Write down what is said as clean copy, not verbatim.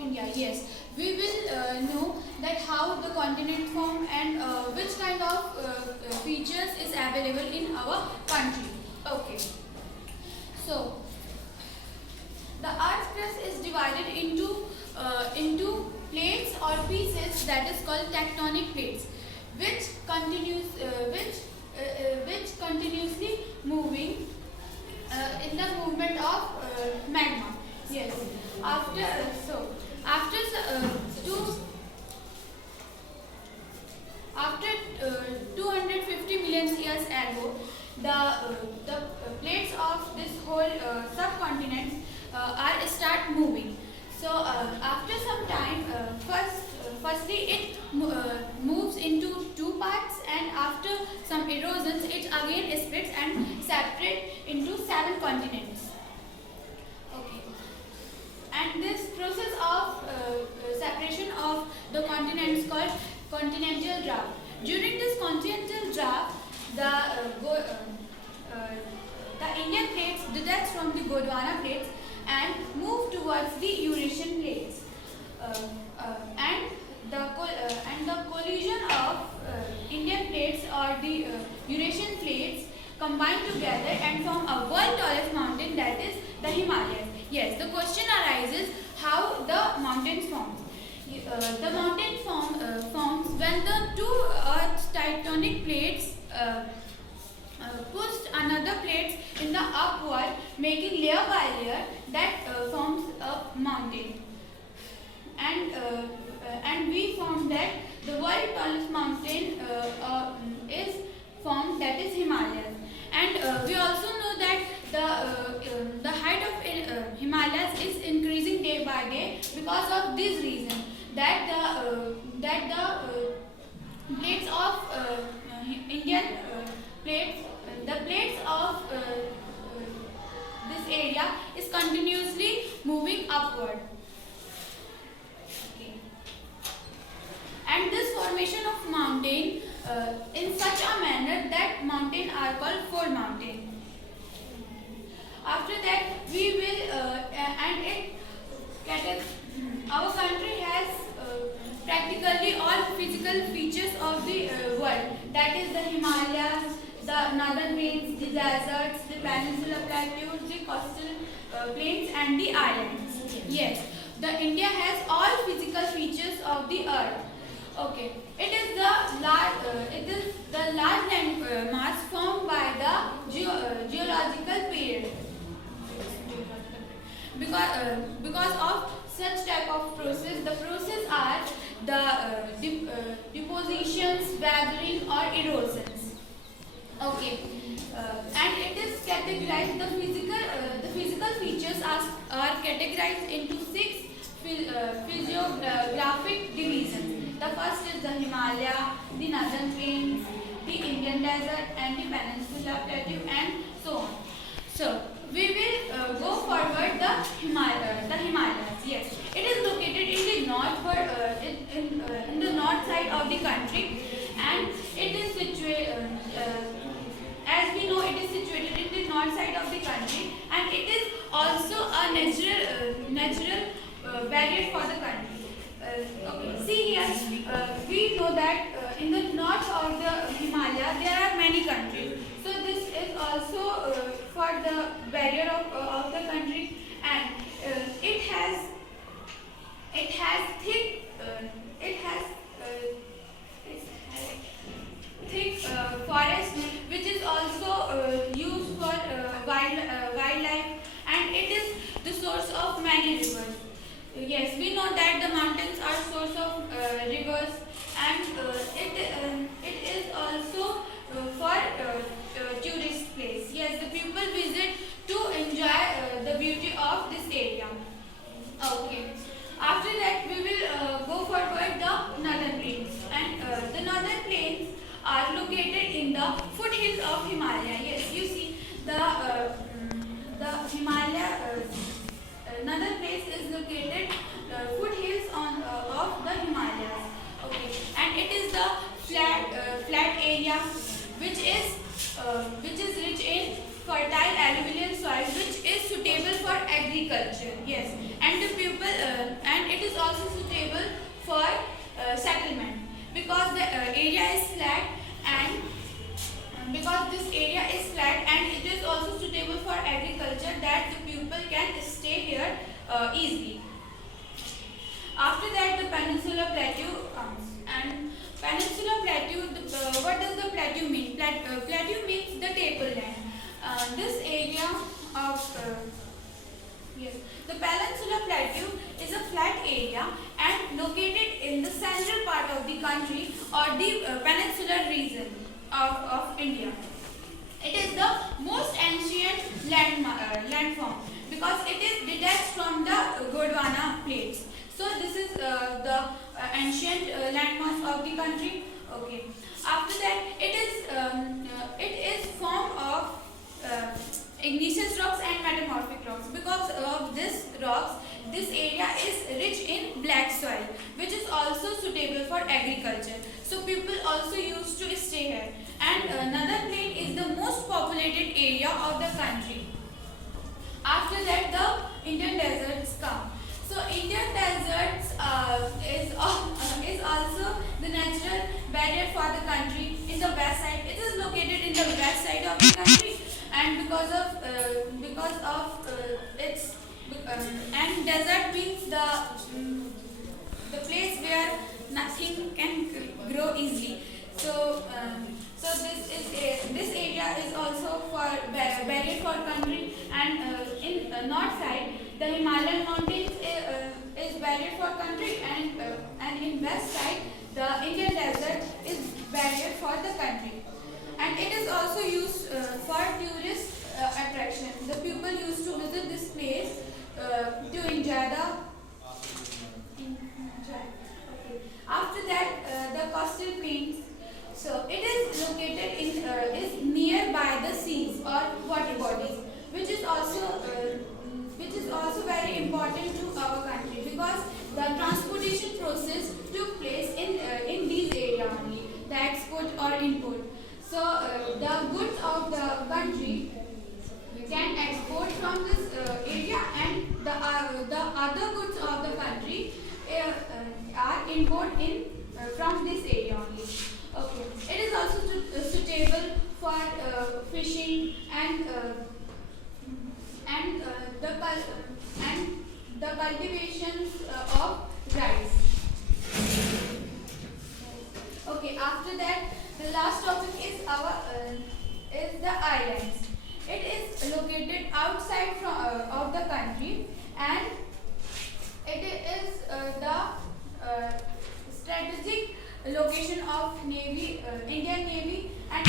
of India. Yes, we will know that how the continent form and which kind of features is available in our country. Okay, so the Earth's crust is divided into plates or pieces, that is called tectonic plates, which continuously moving in the movement of magma. Yes. After 250 million years ago, the plates of this whole subcontinent are start moving. So after some time, firstly it moves into two parts, and after some erosions, it again splits and separates into 7 continents. Okay. And this process of separation of the continents called continental draft. During this continental draft, the Indian plates detach from the Gondwana plates and move towards the Eurasian plates. And the collision of Indian plates or the Eurasian plates combine together and form a world tallest mountain, that is the Himalayas. Yes, the question arises how the mountains form. The mountain forms when the two Earth's tectonic plates pushed another plates in the upward, making layer by layer, that forms a mountain. And we found that the world tallest mountain is formed, that is Himalayas. And we also know that the height of Himalayas is increasing day by day because of this reason, that the plates of Indian plates, the plates of this area is continuously moving upward. Okay. And this formation of mountain in such a manner that mountain are called fold mountain. After that, we will our country has practically all physical features of the world, that is the Himalayas, the northern plains, the deserts, the peninsula plateaus, the coastal plains, and the islands. Yes, the India has all physical features of the earth. Okay, it is the large land mass formed by the geological period. Because of such type of process, the process are the depositions, weathering, or erosions. Okay, and it is categorized. The physical features are categorized into 6 physiographic divisions. The first is the Himalaya, the northern plains, the Indian desert, and the peninsula plateau, and so on. So we will go forward the Himalayas. Yes, it is located in the in the north side of the country, and it is situated. As we know, it is situated in the north side of the country, and it is also a natural barrier for the country. Okay, see here, we know that in the north of the Himalaya there are many countries. So this is also for the barrier of the country, and it has thick forest, which is also used for wildlife, and it is the source of many rivers. Yes, we know that the mountains are source of rivers, and it is also for tourist place. Yes, the people visit to enjoy the beauty of this area. Okay. After that, we will go forward the northern plains, and the northern plains are located in the foothills of Himalaya. Yes, you see the Himalaya. Northern place is located foothills of the Himalayas. Okay, and it is the flat area which is rich in fertile alluvial soil, which is suitable for agriculture. Yes, and the people and it is also suitable for settlement because the area is flat and because this area is flat and it is also suitable for agriculture that the people can stay here easily. After that, the Peninsula Plateau comes. And Peninsula Plateau, what does the plateau mean? Plateau means the tableland. This area of yes, the Peninsula Plateau is a flat area and located in the central part of the country or the peninsular region of India. It is the most ancient landform because it is detached from the Gondwana plates. So this is the ancient landmass of the country. Okay. After that, it is form of igneous rocks and metamorphic rocks. Because of this rocks, this area is rich in black soil, which is also suitable for agriculture. So people also used to stay here. And another plain is the most populated area of the country. After that, the Indian deserts come. So Indian deserts is also the natural barrier for the country in the west side. It is located in the west side of the country, and because of its and desert means the place where nothing can grow easily. So this area is also for barrier for country, and in north side the Himalayan mountains is barrier for country, and in west side the Indian desert is barrier for the country, and it is also used for tourist attraction. The people used to visit this place to enjoy the. Okay. After that, the coastal plains. So it is located is nearby the seas or water bodies, which is also very important to our country because the transportation process took place in these areas only, the export or import. So the goods of the country can export from this area, and the other goods of the country are import in from this area only. Okay. It is also suitable for fishing and the cultivations of rice. Okay. After that, the last topic is is the islands. It is located outside of the country, and it is the strategic location of Indian Navy, and